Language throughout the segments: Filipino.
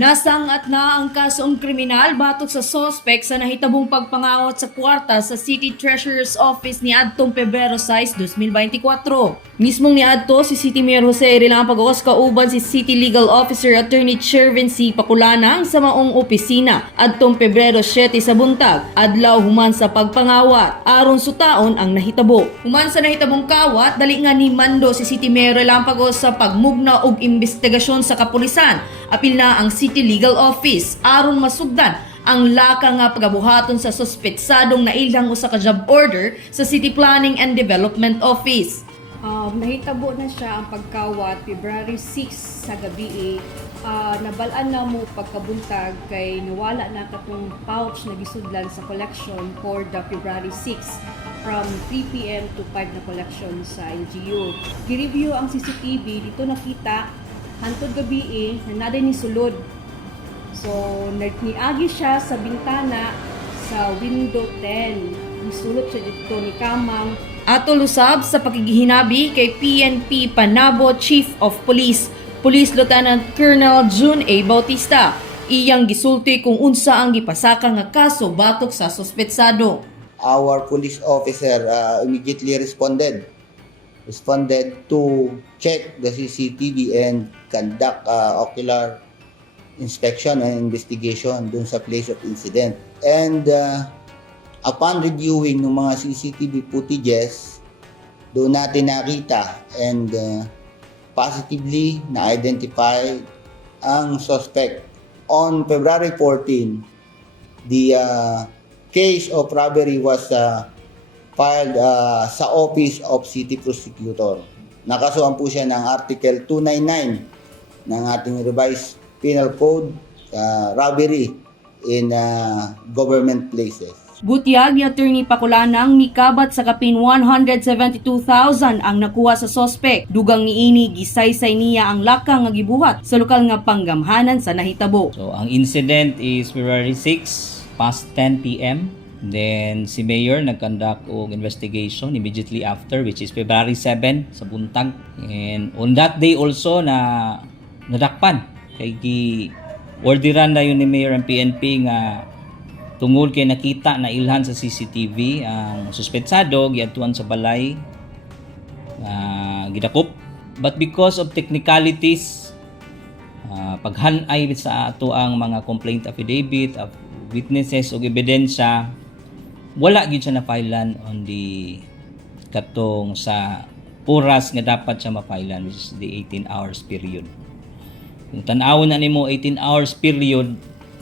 Nasangat na ang kasong kriminal batok sa sospek sa nahitabong pagpangawat sa kwarta sa City Treasurer's Office ni adtong Pebrero 6, 2024. Mismong ni adto si City Mayor Jose Relampagos kauban si City Legal Officer Attorney Chervin C. Paculanang sa maong opisina adtong Pebrero 7 sa buntag, adlaw human sa pagpangawat. Aron sutaon ang nahitabo. Human sa nahitabong kawat, dali nga ni mando si City Mayor Relampagos sa pagmugna og investigasyon sa kapulisan. Apil na ang City Legal Office aron masugdan ang laka nga pagabuhaton sa suspetsadong nailang usa ka job order sa City Planning and Development Office. Nahitabo na siya ang pagkawat February 6 sa gabi. Nabalaan na mo pagkabuntag kay nawala na katong pouch na gisudlan sa collection for the February 6 from 3 p.m. to 5 na collection sa LGU. Gi-review ang CCTV, dito nakita hantod gabi na naday ni sulod. So, niagi siya sa bintana sa window 10. Nisulot siya dito ni kamang. Ato lusab sa pakigihinabi kay PNP Panabo Chief of Police, Police Lieutenant Colonel June A. Bautista. Iyang gisulti kung unsa ang gipasaka nga kaso batok sa suspetsado. Our police officer immediately responded to check the CCTV and conduct ocular inspection and investigation dun sa place of incident. And upon reviewing ng mga CCTV footages, doon natin nakita and positively na-identify ang suspect. On February 14, the case of robbery was filed sa Office of City Prosecutor. Nakasuhan po siya ng Article 299 ng ating revised penal code, robbery in government places. Butyag ni Attorney Paculanang mikabat sa kapin 172,000 ang nakuha sa sospek. Dugang niini gisaysay niya ang laka nga gibuhat sa lokal nga panggamhanan sa nahitabo. So ang incident is February 6 past 10 p.m. Then si Mayor nag-conduct og investigation immediately after, which is February 7 sa buntag. And on that day also na nadakpan kay gi-orderan na yun ni Mayor ang PNP nga tungod kay nakita na ilhan sa CCTV ang suspetsado giadtuan sa balay gidakop. But because of technicalities, paghanay sa ato ang mga complaint affidavit of witnesses o ebidensya, wala gid siya na-filean on the katong sa oras nga dapat siya ma-filean, which is the 18 hours period. Kung tan-awon na nimo 18 hours period,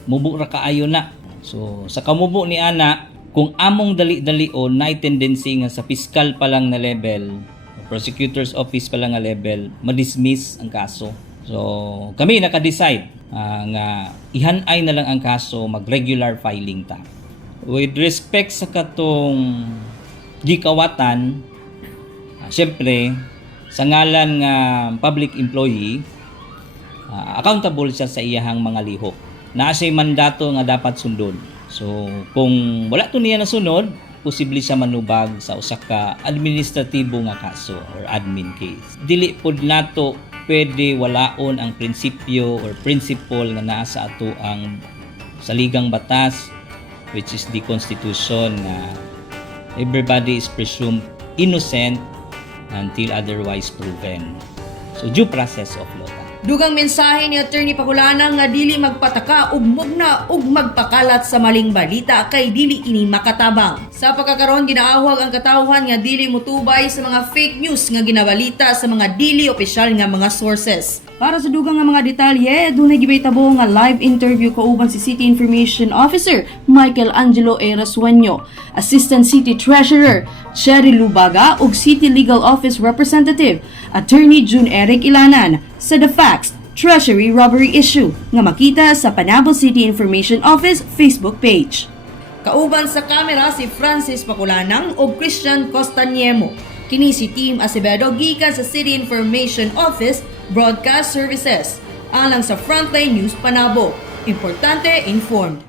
mubo ra kaayo na. So sa kamubo ni ana, kung among dali-dali o na tendency nga sa fiscal pa lang na level, prosecutor's office pa lang nga level, ma-dismiss ang kaso. So kami naka-decide nga ihanay na lang ang kaso, mag-regular filing ta. With respect sa katong gikawatan, syempre sa ngalan nga public employee, accountable siya sa iyahang mga lihok. Naa siya'y mandato nga dapat sundon. So kung wala to niya nasunod, posible siya manubag sa usa ka administratibo nga kaso or admin case. Dili pod nato pwede walaon ang prinsipyo or principle nga naa sa ato ang saligang batas, which is the Constitution, na everybody is presumed innocent until otherwise proven. So due process of law. Dugang mensahe ni Attorney Paculanang nga dili magpataka ug mugna ug magpakalat sa maling balita kay dili kini makatabang. Sa pagkakaroon ginaawhag ang katawhan nga dili mutubay sa mga fake news nga ginabalita sa mga dili opisyal nga mga sources. Para sa dugang nga mga detalye, dunay gibahitabo nga live interview kauban si City Information Officer Michael Angelo A. Rasueño, Assistant City Treasurer Cherry Lubaga ug City Legal Office Representative Attorney June Eric Ilanan sa The Facts Treasury Robbery Issue nga makita sa Panabo City Information Office Facebook page. Kauban sa kamera si Francis Paculanang ug Christian Costaniemo. Kini si Team Acevedo gikan sa City Information Office Broadcast Services. Alang sa Frontline News Panabo. Importante, informed.